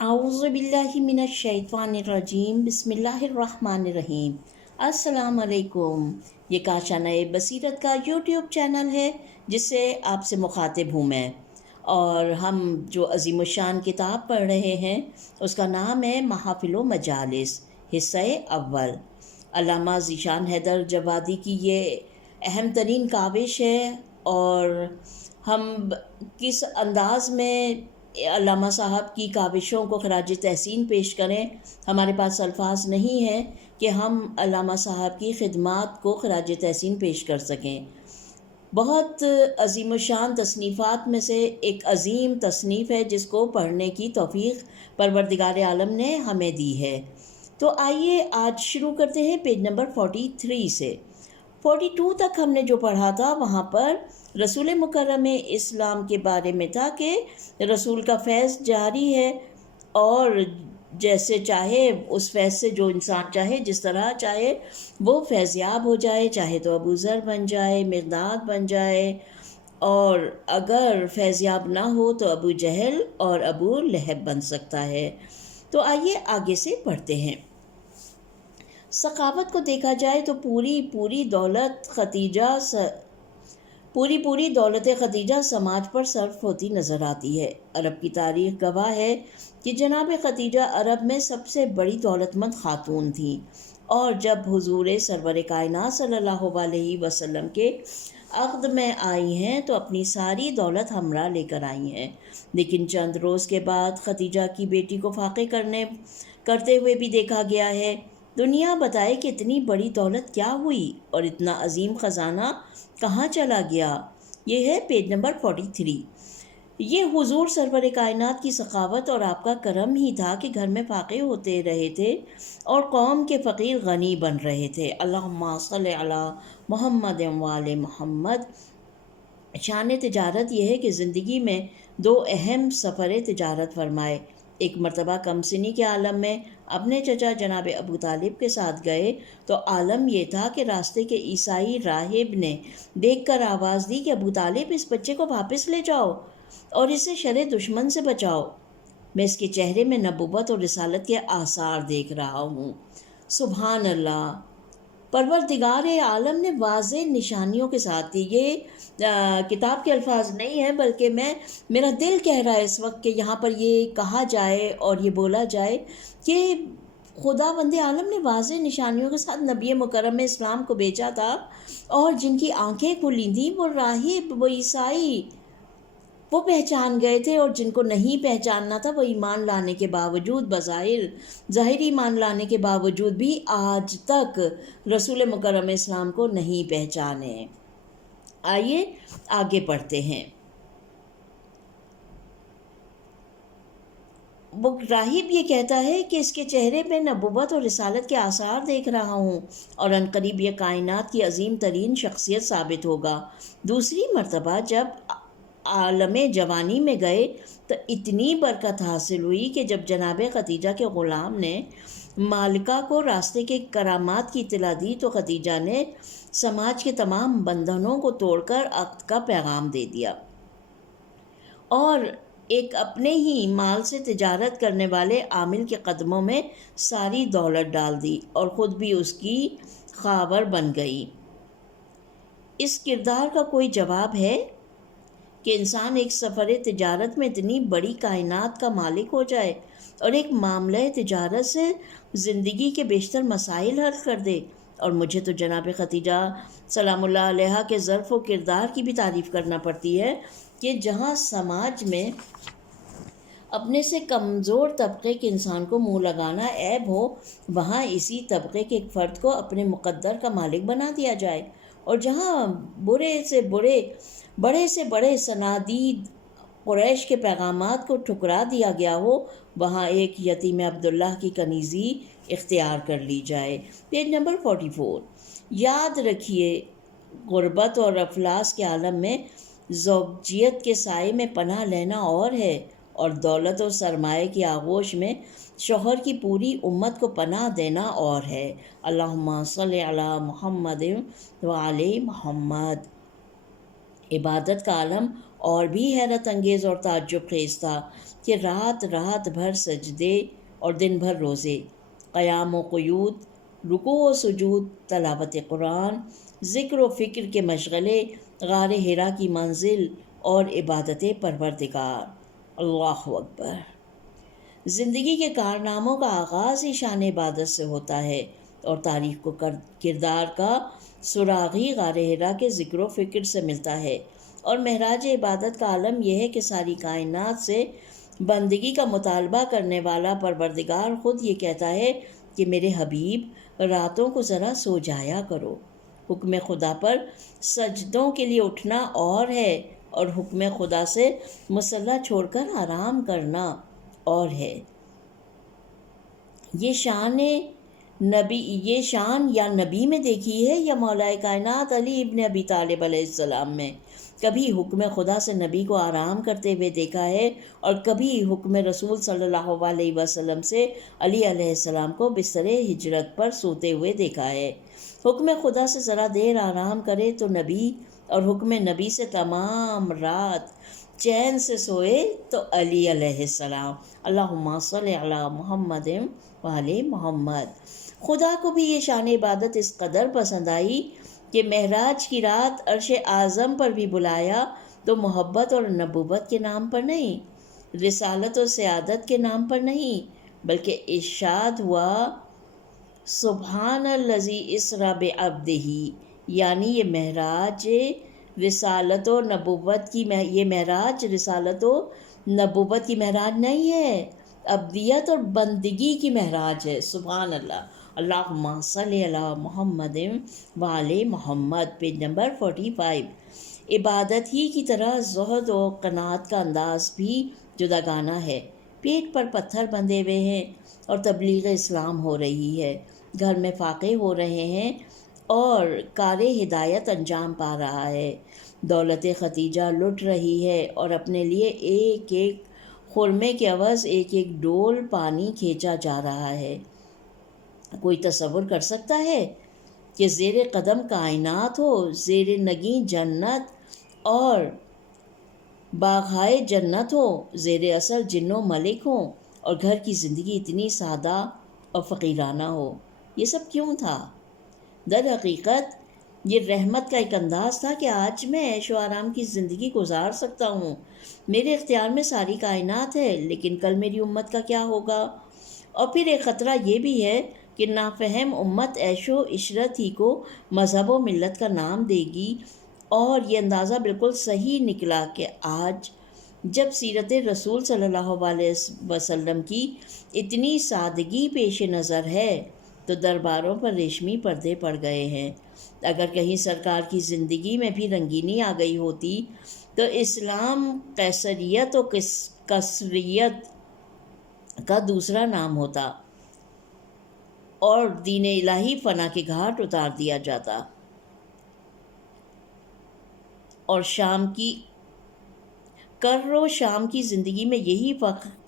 اعوذ باللہ من الشیطان الرجیم بسم اللہ الرحمن الرحیم۔ السلام علیکم۔ یہ کاشانہ بصیرت کا یوٹیوب چینل ہے جس سے آپ سے مخاطب ہوں میں، اور ہم جو عظیم الشان کتاب پڑھ رہے ہیں اس کا نام ہے محافل و مجالس، حصہ اول۔ علامہ ذیشان حیدر جوادی کی یہ اہم ترین کاوش ہے، اور ہم کس انداز میں علامہ صاحب کی کاوشوں کو خراج تحسین پیش کریں، ہمارے پاس الفاظ نہیں ہیں کہ ہم علامہ صاحب کی خدمات کو خراج تحسین پیش کر سکیں۔ بہت عظیم الشان تصنیفات میں سے ایک عظیم تصنیف ہے جس کو پڑھنے کی توفیق پروردگار عالم نے ہمیں دی ہے۔ تو آئیے آج شروع کرتے ہیں پیج نمبر 43 سے۔ 42 تک ہم نے جو پڑھا تھا وہاں پر رسول مکرم اسلام کے بارے میں تھا کہ رسول کا فیض جاری ہے، اور جیسے چاہے اس فیض سے جو انسان چاہے جس طرح چاہے وہ فیضیاب ہو جائے، چاہے تو ابو ذر بن جائے، مقداد بن جائے، اور اگر فیضیاب نہ ہو تو ابو جہل اور ابو لہب بن سکتا ہے۔ تو آئیے آگے سے پڑھتے ہیں۔ سخاوت کو دیکھا جائے تو پوری دولت خدیجہ سماج پر صرف ہوتی نظر آتی ہے۔ عرب کی تاریخ گواہ ہے کہ جناب خدیجہ عرب میں سب سے بڑی دولت مند خاتون تھیں، اور جب حضور سرور کائنات صلی اللہ علیہ وسلم کے عقد میں آئی ہیں تو اپنی ساری دولت ہمراہ لے کر آئی ہیں، لیکن چند روز کے بعد خدیجہ کی بیٹی کو فاقے کرتے ہوئے بھی دیکھا گیا ہے۔ دنیا بتائے کہ اتنی بڑی دولت کیا ہوئی اور اتنا عظیم خزانہ کہاں چلا گیا۔ یہ ہے پیج نمبر 43۔ یہ حضور سرور کائنات کی سخاوت اور آپ کا کرم ہی تھا کہ گھر میں فاقے ہوتے رہے تھے اور قوم کے فقیر غنی بن رہے تھے۔ اللہم صلی علی محمد وآل محمد۔ شان تجارت یہ ہے کہ زندگی میں 2 اہم سفر تجارت فرمائے۔ ایک مرتبہ کم سنی کے عالم میں اپنے چچا جناب ابو طالب کے ساتھ گئے تو عالم یہ تھا کہ راستے کے عیسائی راہب نے دیکھ کر آواز دی کہ ابو طالب اس بچے کو واپس لے جاؤ اور اسے شر دشمن سے بچاؤ، میں اس کے چہرے میں نبوت اور رسالت کے آثار دیکھ رہا ہوں۔ سبحان اللہ، پروردگار عالم نے واضح نشانیوں کے ساتھ دی۔ یہ کتاب کے الفاظ نہیں ہیں، بلکہ میرا دل کہہ رہا ہے اس وقت کہ یہاں پر یہ کہا جائے اور یہ بولا جائے کہ خدا بند عالم نے واضح نشانیوں کے ساتھ نبی مکرم اسلام کو بھیجا تھا، اور جن کی آنکھیں کھلی تھیں وہ راہب، وہ عیسائی، وہ پہچان گئے تھے، اور جن کو نہیں پہچاننا تھا وہ ایمان لانے کے باوجود، ظاہر ایمان لانے کے باوجود بھی آج تک رسول مکرم اسلام کو نہیں پہچانے۔ آئیے آگے پڑھتے ہیں۔ وہ راہب یہ کہتا ہے کہ اس کے چہرے پہ نبوت اور رسالت کے آثار دیکھ رہا ہوں، اور عنقریب یہ کائنات کی عظیم ترین شخصیت ثابت ہوگا۔ دوسری مرتبہ جب عالم جوانی میں گئے تو اتنی برکت حاصل ہوئی کہ جب جناب خدیجہ کے غلام نے مالکہ کو راستے کے کرامات کی اطلاع دی تو خدیجہ نے سماج کے تمام بندھنوں کو توڑ کر عقد کا پیغام دے دیا، اور ایک اپنے ہی مال سے تجارت کرنے والے عامل کے قدموں میں ساری دولت ڈال دی اور خود بھی اس کی خاور بن گئی۔ اس کردار کا کوئی جواب ہے کہ انسان ایک سفر تجارت میں اتنی بڑی کائنات کا مالک ہو جائے اور ایک معاملہ تجارت سے زندگی کے بیشتر مسائل حل کر دے۔ اور مجھے تو جناب خدیجہ سلام اللہ علیہا کے ظرف و کردار کی بھی تعریف کرنا پڑتی ہے کہ جہاں سماج میں اپنے سے کمزور طبقے کے انسان کو منہ لگانا عیب ہو، وہاں اسی طبقے کے ایک فرد کو اپنے مقدر کا مالک بنا دیا جائے، اور جہاں بڑے سے بڑے صنادید قریش کے پیغامات کو ٹھکرا دیا گیا ہو، وہاں ایک یتیم عبداللہ کی کنیزی اختیار کر لی جائے۔ Page number 44۔ یاد رکھیے، غربت اور افلاس کے عالم میں زوجیت کے سائے میں پناہ لینا اور ہے، اور دولت و سرمایہ کی آغوش میں شوہر کی پوری امت کو پناہ دینا اور ہے۔ اللہم صلی علی محمد وآل محمد۔ عبادت کا عالم اور بھی حیرت انگیز اور تعجب خیز تھا کہ رات رات بھر سجدے اور دن بھر روزے، قیام و قیود، رکوع و سجود، تلاوت قرآن، ذکر و فکر کے مشغلے، غار حرا کی منزل اور عبادت پروردگار۔ اللہ اکبر۔ زندگی کے کارناموں کا آغاز ہی شان عبادت سے ہوتا ہے، اور تاریخ کو کردار کا سراغ ہی غار حرا کے ذکر و فکر سے ملتا ہے۔ اور معراج عبادت کا عالم یہ ہے کہ ساری کائنات سے بندگی کا مطالبہ کرنے والا پروردگار خود یہ کہتا ہے کہ میرے حبیب راتوں کو ذرا سو جایا کرو۔ حکم خدا پر سجدوں کے لیے اٹھنا اور ہے، اور حکم خدا سے مصلی چھوڑ کر آرام کرنا اور ہے۔ یہ شان یا نبی میں دیکھی ہے یا مولا کائنات علی ابن ابی طالب علیہ السلام میں؟ کبھی حکم خدا سے نبی کو آرام کرتے ہوئے دیکھا ہے، اور کبھی حکم رسول صلی اللہ علیہ وسلم سے علی علیہ السلام کو بستر ہجرت پر سوتے ہوئے دیکھا ہے۔ حکم خدا سے ذرا دیر آرام کرے تو نبی، اور حکم نبی سے تمام رات چین سے سوئے تو علی علیہ السلام۔ اللہم صلی علی محمد وعلی محمد۔ خدا کو بھی یہ شان عبادت اس قدر پسند آئی کہ معراج کی رات عرش اعظم پر بھی بلایا تو محبت اور نبوت کے نام پر نہیں، رسالت و سیادت کے نام پر نہیں، بلکہ ارشاد ہوا سبحان الذی اسری بعبدہ، یعنی یہ معراج رسالت و نبوت کی معراج نہیں ہے، عبدیت اور بندگی کی معراج ہے۔ سبحان اللہ۔ اللہم صلی علی محمد وعلی محمد، پیج نمبر 45۔ عبادت ہی کی طرح زہد و قناعت کا انداز بھی جداگانہ ہے۔ پیٹ پر پتھر بندھے ہوئے ہیں اور تبلیغ اسلام ہو رہی ہے، گھر میں فاقے ہو رہے ہیں اور کار ہدایت انجام پا رہا ہے، دولت ختیجہ لٹ رہی ہے اور اپنے لیے ایک ایک خرمے کے عوض ایک ایک ڈول پانی کھینچا جا رہا ہے۔ کوئی تصور کر سکتا ہے کہ زیر قدم کائنات ہو، زیر نگیں جنت اور باغہائے جنت ہو، زیر اثر جن و ملک ہوں، اور گھر کی زندگی اتنی سادہ اور فقیرانہ ہو؟ یہ سب کیوں تھا؟ در حقیقت یہ رحمت کا ایک انداز تھا کہ آج میں عیش و آرام کی زندگی گزار سکتا ہوں، میرے اختیار میں ساری کائنات ہے، لیکن کل میری امت کا کیا ہوگا؟ اور پھر ایک خطرہ یہ بھی ہے کہ نافہم امت عیش و عشرت ہی کو مذہب و ملت کا نام دے گی، اور یہ اندازہ بالکل صحیح نکلا کہ آج جب سیرت رسول صلی اللہ علیہ وسلم کی اتنی سادگی پیش نظر ہے تو درباروں پر ریشمی پردے پڑ گئے ہیں۔ اگر کہیں سرکار کی زندگی میں بھی رنگینی آ گئی ہوتی تو اسلام قیصریت و کسریت کا دوسرا نام ہوتا اور دین الہی فنا کے گھاٹ اتار دیا جاتا، اور شام کی زندگی میں یہی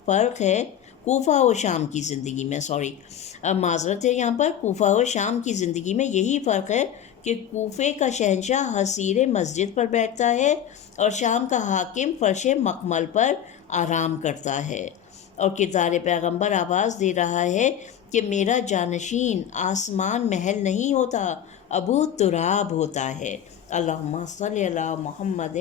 فرق ہے، کوفہ و شام کی زندگی میں معذرت ہے یہاں پر کوفہ و شام کی زندگی میں یہی فرق ہے کہ کوفے کا شہنشاہ حصیر مسجد پر بیٹھتا ہے اور شام کا حاکم فرش مخمل پر آرام کرتا ہے، اور کردار پیغمبر آواز دے رہا ہے کہ میرا جانشین آسمان محل نہیں ہوتا، ابو تراب ہوتا ہے۔ اللہم صلی علی محمد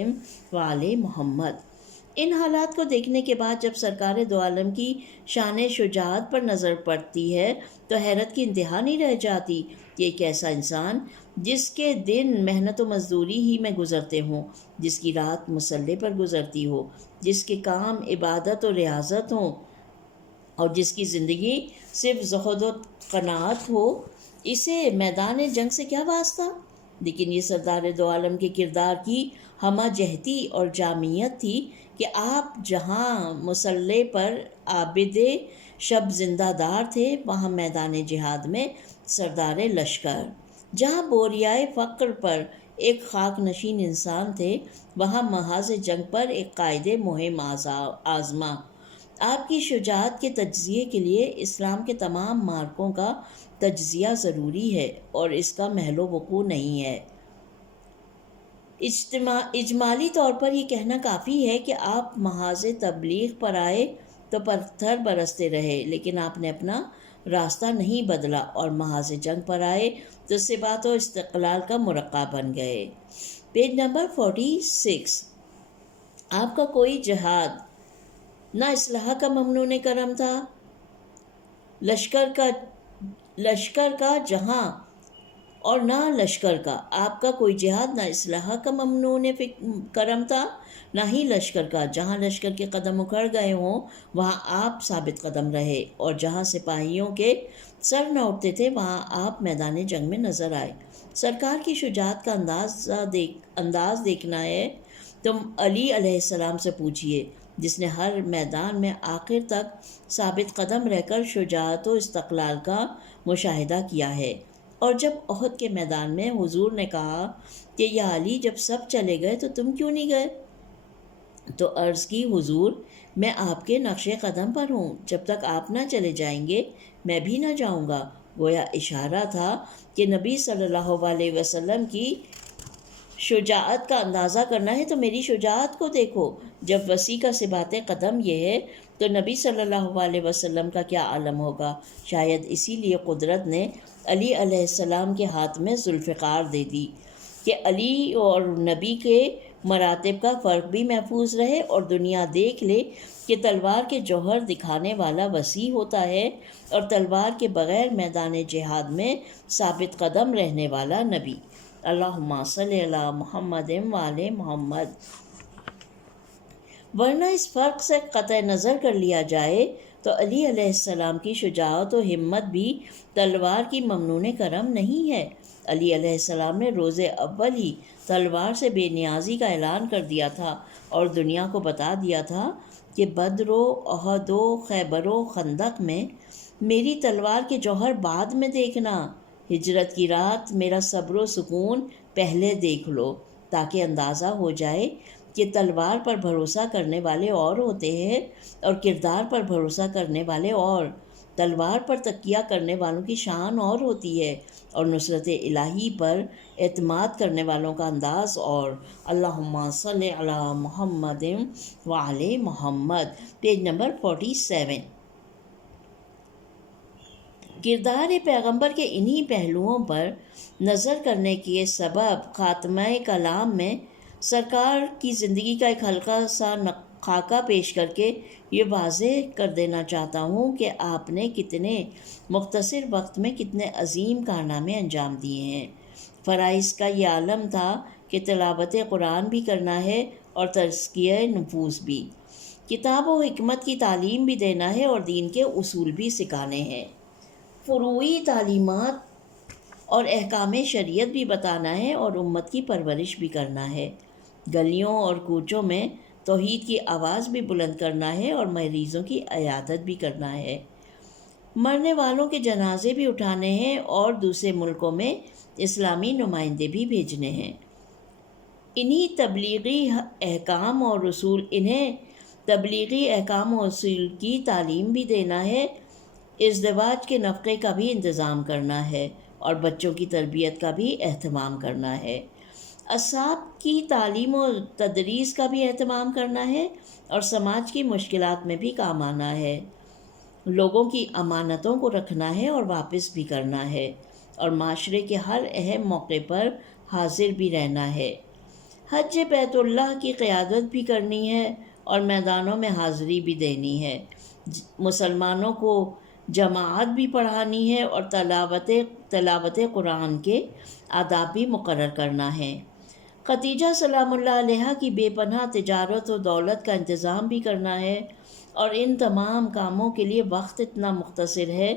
وعلی محمد۔ ان حالات کو دیکھنے کے بعد جب سرکار دو عالم کی شان شجاعت پر نظر پڑتی ہے تو حیرت کی انتہا نہیں رہ جاتی کہ ایک ایسا انسان جس کے دن محنت و مزدوری ہی میں گزرتے ہوں، جس کی رات مصلی پر گزرتی ہو، جس کے کام عبادت و ریاضت ہوں، اور جس کی زندگی صرف زہد و قناعت ہو، اسے میدان جنگ سے کیا واسطہ؟ لیکن یہ سردار دو عالم کے کردار کی ہمہ جہتی اور جامعیت تھی کہ آپ جہاں مصلی پر عابد شب زندہ دار تھے، وہاں میدان جہاد میں سردار لشکر، جہاں بوریائے فقر پر ایک خاک نشین انسان تھے، وہاں محاذ جنگ پر ایک قائد مہم آزما۔ آپ کی شجاعت کے تجزیے کے لیے اسلام کے تمام مارکوں کا تجزیہ ضروری ہے اور اس کا محل و وقوع نہیں ہے۔ اجمالی طور پر یہ کہنا کافی ہے کہ آپ محاذ تبلیغ پر آئے تو پتھر برستے رہے، لیکن آپ نے اپنا راستہ نہیں بدلا، اور محاذ جنگ پر آئے تو ثبات و استقلال کا مرقع بن گئے۔ Page number 46۔ آپ کا کوئی جہاد نہ اصلاح کا ممنون کرم تھا، لشکر کا جہاں اور نہ لشکر کا۔ آپ کا کوئی جہاد نہ اصلاح کا ممنون کرم تھا، نہ ہی لشکر کا۔ جہاں لشکر کے قدم اکھڑ گئے ہوں وہاں آپ ثابت قدم رہے، اور جہاں سپاہیوں کے سر نہ اٹھتے تھے وہاں آپ میدان جنگ میں نظر آئے۔ سرکار کی شجاعت کا انداز دیکھنا ہے تم علی علیہ السلام سے پوچھئے، جس نے ہر میدان میں آخر تک ثابت قدم رہ کر شجاعت و استقلال کا مشاہدہ کیا ہے۔ اور جب احد کے میدان میں حضور نے کہا کہ یا علی، جب سب چلے گئے تو تم کیوں نہیں گئے؟ تو عرض کی، حضور میں آپ کے نقش قدم پر ہوں، جب تک آپ نہ چلے جائیں گے میں بھی نہ جاؤں گا۔ گویا اشارہ تھا کہ نبی صلی اللہ علیہ وسلم کی شجاعت کا اندازہ کرنا ہے تو میری شجاعت کو دیکھو۔ جب وسیع کا ثبات قدم یہ ہے تو نبی صلی اللہ علیہ وسلم کا کیا عالم ہوگا۔ شاید اسی لیے قدرت نے علی علیہ السلام کے ہاتھ میں ذوالفقار دے دی کہ علی اور نبی کے مراتب کا فرق بھی محفوظ رہے، اور دنیا دیکھ لے کہ تلوار کے جوہر دکھانے والا وسیع ہوتا ہے اور تلوار کے بغیر میدان جہاد میں ثابت قدم رہنے والا نبی۔ اللہم صلی علی محمد وآل محمد۔ ورنہ اس فرق سے قطع نظر کر لیا جائے تو علی علیہ السلام کی شجاعت و ہمت بھی تلوار کی ممنون کرم نہیں ہے۔ علی علیہ السلام نے روز اول ہی تلوار سے بے نیازی کا اعلان کر دیا تھا اور دنیا کو بتا دیا تھا کہ بدر و احد و خیبر و خندق میں میری تلوار کے جوہر بعد میں دیکھنا، ہجرت کی رات میرا صبر و سکون پہلے دیکھ لو، تاکہ اندازہ ہو جائے کہ تلوار پر بھروسہ کرنے والے اور ہوتے ہیں اور کردار پر بھروسہ کرنے والے اور۔ تلوار پر تکیہ کرنے والوں کی شان اور ہوتی ہے اور نصرت الہی پر اعتماد کرنے والوں کا انداز اور۔ اللہم صلی علی محمد وعلی محمد۔ Page number 47۔ کردار پیغمبر کے انہی پہلوؤں پر نظر کرنے کے سبب خاتمہ کلام میں سرکار کی زندگی کا ایک ہلکا سا خاکہ پیش کر کے یہ واضح کر دینا چاہتا ہوں کہ آپ نے کتنے مختصر وقت میں کتنے عظیم کارنامے انجام دیے ہیں۔ فرائض کا یہ عالم تھا کہ تلاوت قرآن بھی کرنا ہے اور تزکیہ نفوس بھی، کتاب و حکمت کی تعلیم بھی دینا ہے اور دین کے اصول بھی سکھانے ہیں، فروعی تعلیمات اور احکام شریعت بھی بتانا ہے اور امت کی پرورش بھی کرنا ہے، گلیوں اور کوچوں میں توحید کی آواز بھی بلند کرنا ہے اور مریضوں کی عیادت بھی کرنا ہے، مرنے والوں کے جنازے بھی اٹھانے ہیں اور دوسرے ملکوں میں اسلامی نمائندے بھی بھیجنے ہیں۔ انہیں تبلیغی احکام و اصول کی تعلیم بھی دینا ہے، ازدواج کے نفقے کا بھی انتظام کرنا ہے اور بچوں کی تربیت کا بھی اہتمام کرنا ہے، اصحاب کی تعلیم و تدریس کا بھی اہتمام کرنا ہے اور سماج کی مشکلات میں بھی کام آنا ہے، لوگوں کی امانتوں کو رکھنا ہے اور واپس بھی کرنا ہے، اور معاشرے کے ہر اہم موقع پر حاضر بھی رہنا ہے، حج بیت اللہ کی قیادت بھی کرنی ہے اور میدانوں میں حاضری بھی دینی ہے، مسلمانوں کو جماعت بھی پڑھانی ہے اور تلاوت قرآن کے آداب بھی مقرر کرنا ہے، خدیجہ سلام اللہ علیہا کی بے پناہ تجارت و دولت کا انتظام بھی کرنا ہے، اور ان تمام کاموں کے لیے وقت اتنا مختصر ہے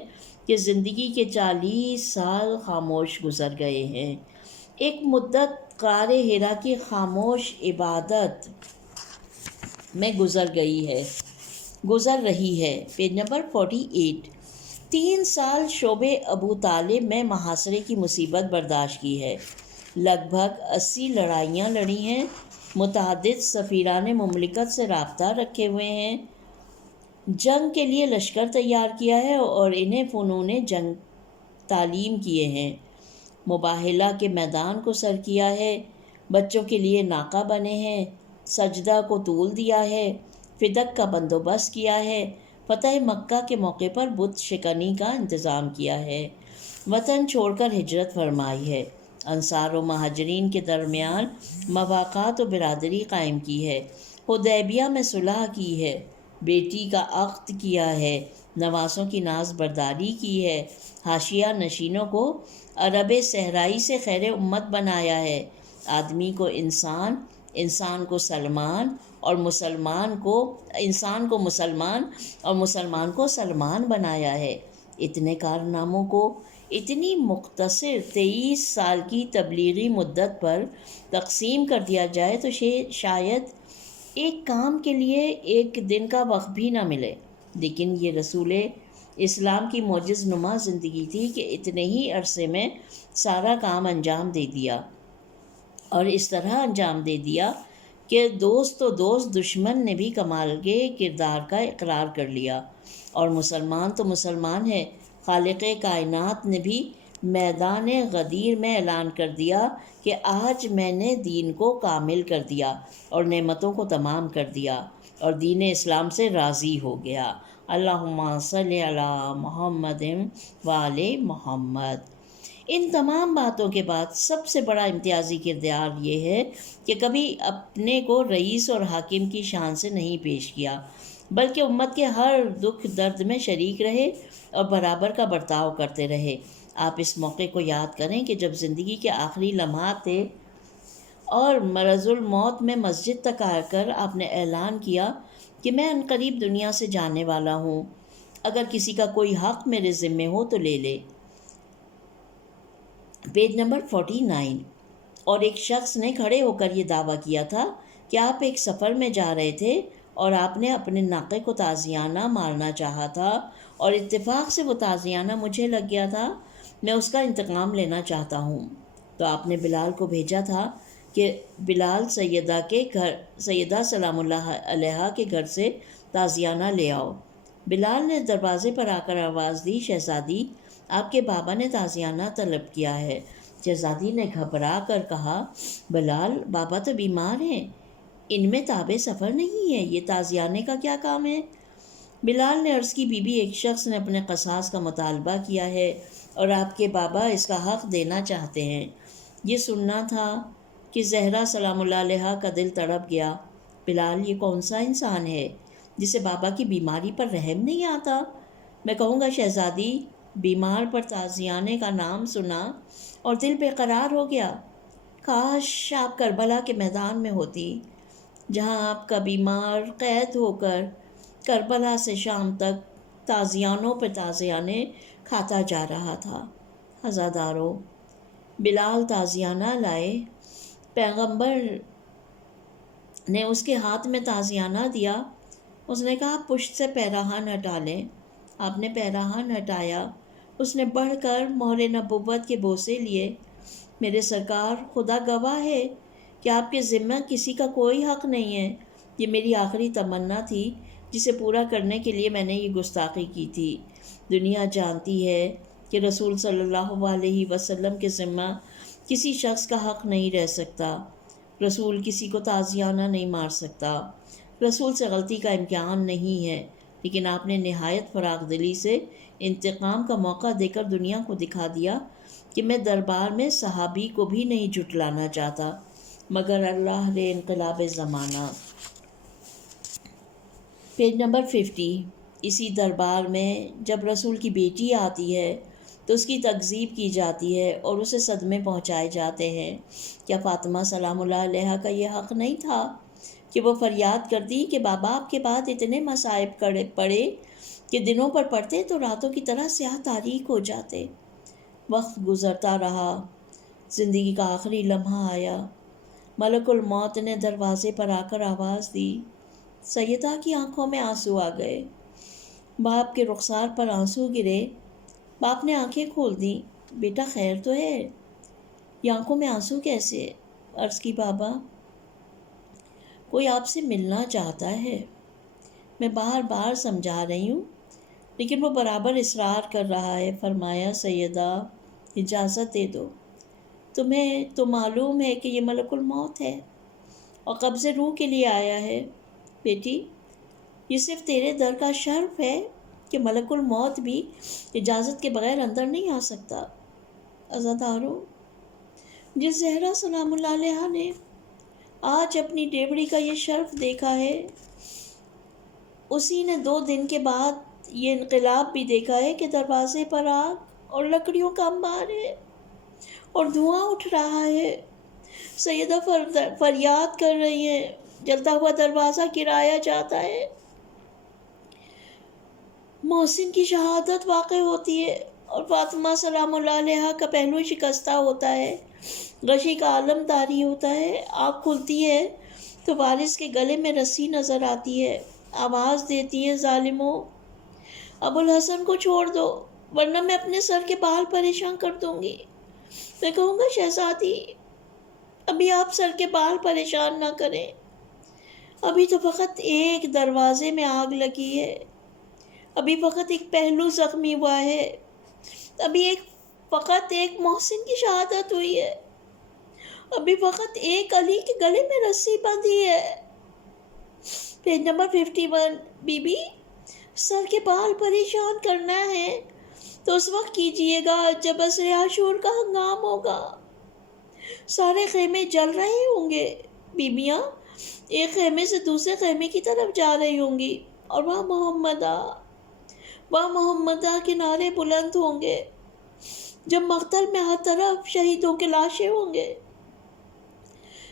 کہ زندگی کے 40 سال خاموش گزر گئے ہیں۔ ایک مدت غار حرا کی خاموش عبادت میں گزر رہی ہے۔ Page number 48۔ 3 سال شعبہ ابو طالب میں محاصرے کی مصیبت برداشت کی ہے، لگ بھگ 80 لڑائیاں لڑی ہیں، متعدد سفیران مملکت سے رابطہ رکھے ہوئے ہیں، جنگ کے لیے لشکر تیار کیا ہے اور انہیں فنون جنگ تعلیم کیے ہیں، مباہلہ کے میدان کو سر کیا ہے، بچوں کے لیے ناقہ بنے ہیں، سجدہ کو طول دیا ہے، فدق کا بندوبست کیا ہے، فتح مکہ کے موقع پر بت شکنی کا انتظام کیا ہے، وطن چھوڑ کر ہجرت فرمائی ہے، انصار و مہاجرین کے درمیان مواقعات و برادری قائم کی ہے، حدیبیہ میں صلح کی ہے، بیٹی کا عقد کیا ہے، نواسوں کی ناز برداری کی ہے، حاشیہ نشینوں کو عرب صحرائی سے خیر امت بنایا ہے، آدمی کو انسان، انسان کو سلمان اور مسلمان کو انسان کو مسلمان اور مسلمان کو سلمان بنایا ہے۔ اتنے کارناموں کو اتنی مختصر 23 سال کی تبلیغی مدت پر تقسیم کر دیا جائے تو شاید ایک کام کے لیے ایک دن کا وقت بھی نہ ملے، لیکن یہ رسول اسلام کی معجز نما زندگی تھی کہ اتنے ہی عرصے میں سارا کام انجام دے دیا، اور اس طرح انجام دے دیا کہ دوست و دوست دشمن نے بھی کمال کے کردار کا اقرار کر لیا، اور مسلمان تو مسلمان ہے، خالق کائنات نے بھی میدان غدیر میں اعلان کر دیا کہ آج میں نے دین کو کامل کر دیا اور نعمتوں کو تمام کر دیا اور دین اسلام سے راضی ہو گیا۔ اللہم صلی علی محمد وآل محمد۔ ان تمام باتوں کے بعد سب سے بڑا امتیازی کردار یہ ہے کہ کبھی اپنے کو رئیس اور حاکم کی شان سے نہیں پیش کیا، بلکہ امت کے ہر دکھ درد میں شریک رہے اور برابر کا برتاؤ کرتے رہے۔ آپ اس موقع کو یاد کریں کہ جب زندگی کے آخری لمحات تھے اور مرض الموت میں مسجد تک آ کر آپ نے اعلان کیا کہ میں عنقریب دنیا سے جانے والا ہوں، اگر کسی کا کوئی حق میرے ذمے ہو تو لے لے۔ Page number 49۔ اور ایک شخص نے کھڑے ہو کر یہ دعویٰ کیا تھا کہ آپ ایک سفر میں جا رہے تھے اور آپ نے اپنے ناقے کو تازیانہ مارنا چاہا تھا، اور اتفاق سے وہ تازیانہ مجھے لگ گیا تھا، میں اس کا انتقام لینا چاہتا ہوں۔ تو آپ نے بلال کو بھیجا تھا کہ بلال سیدہ سلام اللہ علیہا کے گھر سے تازیانہ لے آؤ۔ بلال نے دروازے پر آ کر آواز دی، شہزادی، آپ کے بابا نے تازیانہ طلب کیا ہے۔ شہزادی نے گھبرا کر کہا، بلال، بابا تو بیمار ہیں، ان میں تاب سفر نہیں ہے، یہ تازیانے کا کیا کام ہے؟ بلال نے عرض کی، بی بی، ایک شخص نے اپنے قصاص کا مطالبہ کیا ہے اور آپ کے بابا اس کا حق دینا چاہتے ہیں۔ یہ سننا تھا کہ زہرا سلام اللہ علیہا کا دل تڑپ گیا۔ بلال، یہ کون سا انسان ہے جسے بابا کی بیماری پر رحم نہیں آتا؟ میں کہوں گا شہزادی، بیمار پر تازیانے کا نام سنا اور دل بے قرار ہو گیا۔ کاش آپ کربلا کے میدان میں ہوتی، جہاں آپ کا بیمار قید ہو کر کربلا سے شام تک تازیانوں پہ تازیانے کھاتا جا رہا تھا۔ عزادارو، بلال تازیانہ لائے، پیغمبر نے اس کے ہاتھ میں تازیانہ دیا، اس نے کہا، پشت سے پیراہن ہٹا لیں۔ آپ نے پیراہن ہٹایا، اس نے بڑھ کر مہر نبوت کے بوسے لیے۔ میرے سرکار، خدا گواہ ہے کہ آپ کے ذمہ کسی کا کوئی حق نہیں ہے، یہ میری آخری تمنا تھی جسے پورا کرنے کے لیے میں نے یہ گستاخی کی تھی۔ دنیا جانتی ہے کہ رسول صلی اللہ علیہ وسلم کے ذمہ کسی شخص کا حق نہیں رہ سکتا، رسول کسی کو تازیانہ نہیں مار سکتا، رسول سے غلطی کا امکان نہیں ہے، لیکن آپ نے نہایت فراخ دلی سے انتقام کا موقع دے کر دنیا کو دکھا دیا کہ میں دربار میں صحابی کو بھی نہیں جھٹلانا چاہتا مگر اللہ رے انقلاب زمانہ۔ Page number 50۔ اسی دربار میں جب رسول کی بیٹی آتی ہے تو اس کی تکذیب کی جاتی ہے اور اسے صدمے پہنچائے جاتے ہیں۔ کیا فاطمہ سلام اللہ علیہا کا یہ حق نہیں تھا کہ وہ فریاد کرتی کہ بابا، آپ کے بعد اتنے مصائب پڑے کہ دنوں پر پڑتے تو راتوں کی طرح سیاہ تاریک ہو جاتے؟ وقت گزرتا رہا، زندگی کا آخری لمحہ آیا، ملک الموت نے دروازے پر آ کر آواز دی۔ سیدہ کی آنکھوں میں آنسو آ گئے، باپ کے رخسار پر آنسو گرے۔ باپ نے آنکھیں کھول دیں، بیٹا خیر تو ہے؟ یہ آنکھوں میں آنسو کیسے؟ عرض کی، بابا، کوئی آپ سے ملنا چاہتا ہے۔ میں بار بار سمجھا رہی ہوں لیکن وہ برابر اصرار کر رہا ہے۔ فرمایا، سیدہ، اجازت دے دو، تمہیں تو معلوم ہے کہ یہ ملک الموت ہے اور قبض روح کے لیے آیا ہے۔ بیٹی، یہ صرف تیرے در کا شرف ہے کہ ملک الموت بھی اجازت کے بغیر اندر نہیں آ سکتا۔ عزادارو، جس زہرا سلام اللہ علیہ نے آج اپنی ڈیوڑی کا یہ شرف دیکھا ہے، اسی نے 2 دن کے بعد یہ انقلاب بھی دیکھا ہے کہ دروازے پر آگ اور لکڑیوں کا انبار ہے اور دھواں اٹھ رہا ہے۔ سیدہ فریاد کر رہی ہیں، جلتا ہوا دروازہ گرایا جاتا ہے، محسن کی شہادت واقع ہوتی ہے اور فاطمہ سلام اللہ علیہ کا پہلو شکستہ ہوتا ہے، غشی کا عالم طاری ہوتا ہے۔ آنکھ کھلتی ہے تو وارث کے گلے میں رسی نظر آتی ہے۔ آواز دیتی ہے، ظالموں، ابو الحسن کو چھوڑ دو ورنہ میں اپنے سر کے بال پریشان کر دوں گی۔ میں کہوں گا، شہزادی، ابھی آپ سر کے بال پریشان نہ کریں، ابھی تو فقط ایک دروازے میں آگ لگی ہے، ابھی فقط ایک پہلو زخمی ہوا ہے، ابھی فقط ایک محسن کی شہادت ہوئی ہے، ابھی فقط ایک علی کے گلے میں رسی بندھی ہے۔ Page number 51۔ بی بی، سر کے بال پریشان کرنا ہے تو اس وقت کیجئے گا جب عصر عاشور کا ہنگام ہوگا، سارے خیمے جل رہے ہوں گے، بیبیاں ایک خیمے سے دوسرے خیمے کی طرف جا رہی ہوں گی اور وہاں محمدہ کے نعرے بلند ہوں گے، جب مقتل میں ہر طرف شہیدوں کے لاشیں ہوں گے،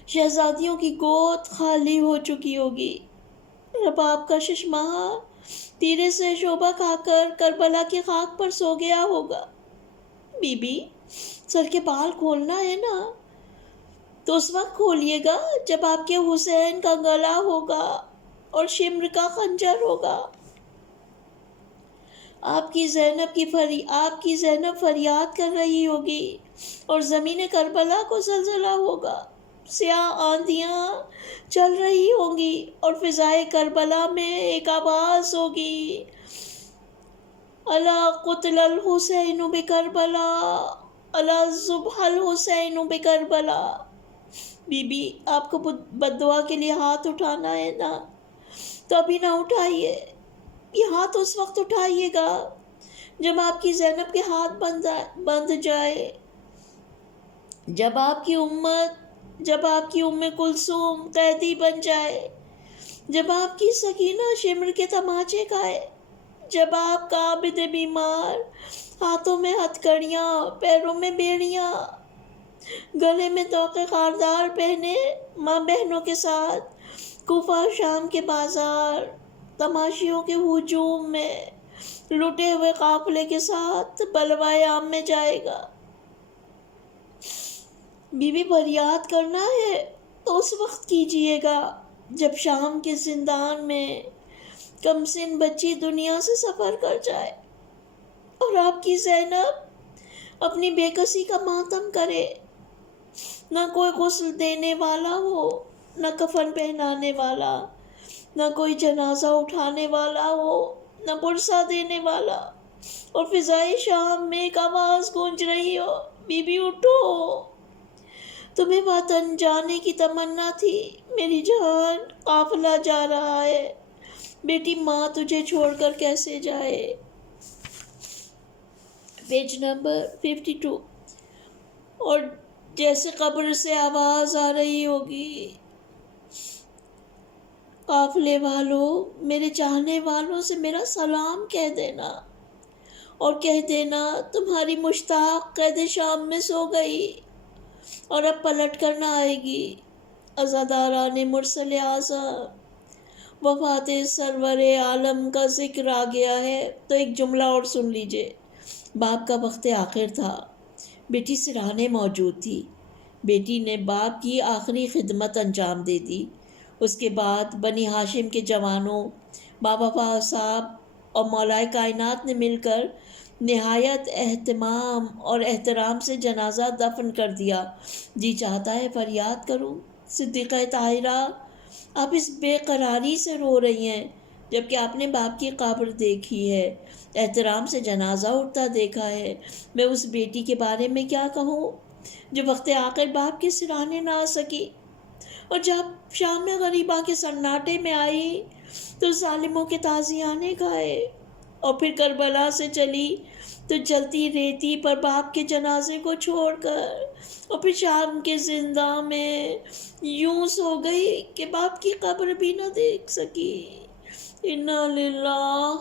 شہزادیوں کی گود خالی ہو چکی ہوگی، رباب کا ششماہا تیرے سے شعبہ کھا کر کربلا کی خاک پر سو گیا ہوگا۔ بی بی، سر کے بال کھولنا ہے نا تو اس وقت کھولیے گا جب آپ کے حسین کا گلا ہوگا اور شمر کا خنجر ہوگا۔ آپ کی زینب فریاد کر رہی ہوگی اور زمین کربلا کو زلزلہ ہوگا، سیاہ آندھیاں چل رہی ہوں گی اور فضائے کربلا میں ایک آواز ہوگی، الا قتل الحسین بکربلا، الا ذبح الحسین بکربلا۔ بی بی، آپ کو بد دعا کے لیے ہاتھ اٹھانا ہے نا تو ابھی نہ اٹھائیے، یہ ہاتھ اس وقت اٹھائیے گا جب آپ کی زینب کے ہاتھ بندھ جائے، جب آپ کی ام کلثوم قیدی بن جائے، جب آپ کی سکینہ شمر کے تماچے کھائے، جب آپ کا عابد بیمار ہاتھوں میں ہتھ کڑیاں، پیروں میں بیڑیاں، گلے میں طوق خاردار پہنے ماں بہنوں کے ساتھ کوفہ شام کے بازار تماشیوں کے ہجوم میں لٹے ہوئے قافلے کے ساتھ بلوائے عام میں جائے گا۔ بی بی، فریاد کرنا ہے تو اس وقت کیجئے گا جب شام کے زندان میں کم سن بچی دنیا سے سفر کر جائے اور آپ کی زینب اپنی بے کسی کا ماتم کرے، نہ کوئی غسل دینے والا ہو، نہ کفن پہنانے والا، نہ کوئی جنازہ اٹھانے والا ہو، نہ پرسہ دینے والا، اور فضائے شام میں ایک آواز گونج رہی ہو، بی بی اٹھو، تمہیں وطن جانے کی تمنا تھی، میری جان، قافلہ جا رہا ہے، بیٹی ماں تجھے چھوڑ کر کیسے جائے۔ Page number 52۔ اور جیسے قبر سے آواز آ رہی ہوگی، قافلے والوں، میرے چاہنے والوں سے میرا سلام کہہ دینا اور کہہ دینا تمہاری مشتاق قید شام میں سو گئی اور اب پلٹ کر نہ آئے گی۔ عزاداران مرسل اعظم، وفات سرور عالم کا ذکر آ گیا ہے تو ایک جملہ اور سن لیجئے۔ باپ کا وقت آخر تھا، بیٹی سرہانے موجود تھی، بیٹی نے باپ کی آخری خدمت انجام دے دی۔ اس کے بعد بنی ہاشم کے جوانوں، بابا فہد صاحب اور مولائے کائنات نے مل کر نہایت اہتمام اور احترام سے جنازہ دفن کر دیا۔ جی چاہتا ہے فریاد کروں، صدیقہ طاہرہ، آپ اس بے قراری سے رو رہی ہیں جبکہ آپ نے باپ کی قبر دیکھی ہے، احترام سے جنازہ اٹھتا دیکھا ہے۔ میں اس بیٹی کے بارے میں کیا کہوں جو وقت آخر باپ کے سراہنے نہ آ سکی، اور جب شام میں غریبہ کے سناٹے میں آئی تو ظالموں کے تازیانے گائے، اور پھر کربلا سے چلی تو جلتی ریتی پر باپ کے جنازے کو چھوڑ کر، اور پھر شام کے زندہ میں یوں سو گئی کہ باپ کی قبر بھی نہ دیکھ سکی۔ انا للہ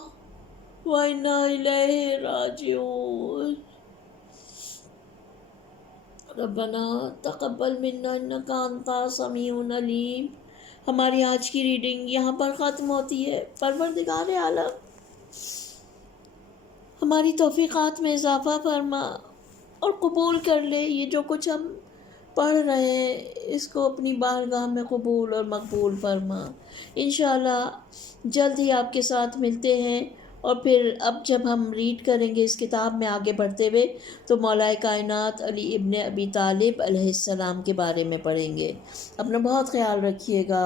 و انا الیہ راجعون۔ ربنا تقبل منا انک انت السمیع العلیم۔ ہماری آج کی ریڈنگ یہاں پر ختم ہوتی ہے۔ پروردگار عالم ہماری توفیقات میں اضافہ فرما اور قبول کر لے۔ یہ جو کچھ ہم پڑھ رہے ہیں اس کو اپنی بارگاہ میں قبول اور مقبول فرما۔ انشاءاللہ جلد ہی آپ کے ساتھ ملتے ہیں، اور پھر اب جب ہم ریڈ کریں گے اس کتاب میں آگے بڑھتے ہوئے تو مولا کائنات علی ابن ابی طالب علیہ السلام کے بارے میں پڑھیں گے۔ اپنا بہت خیال رکھیے گا۔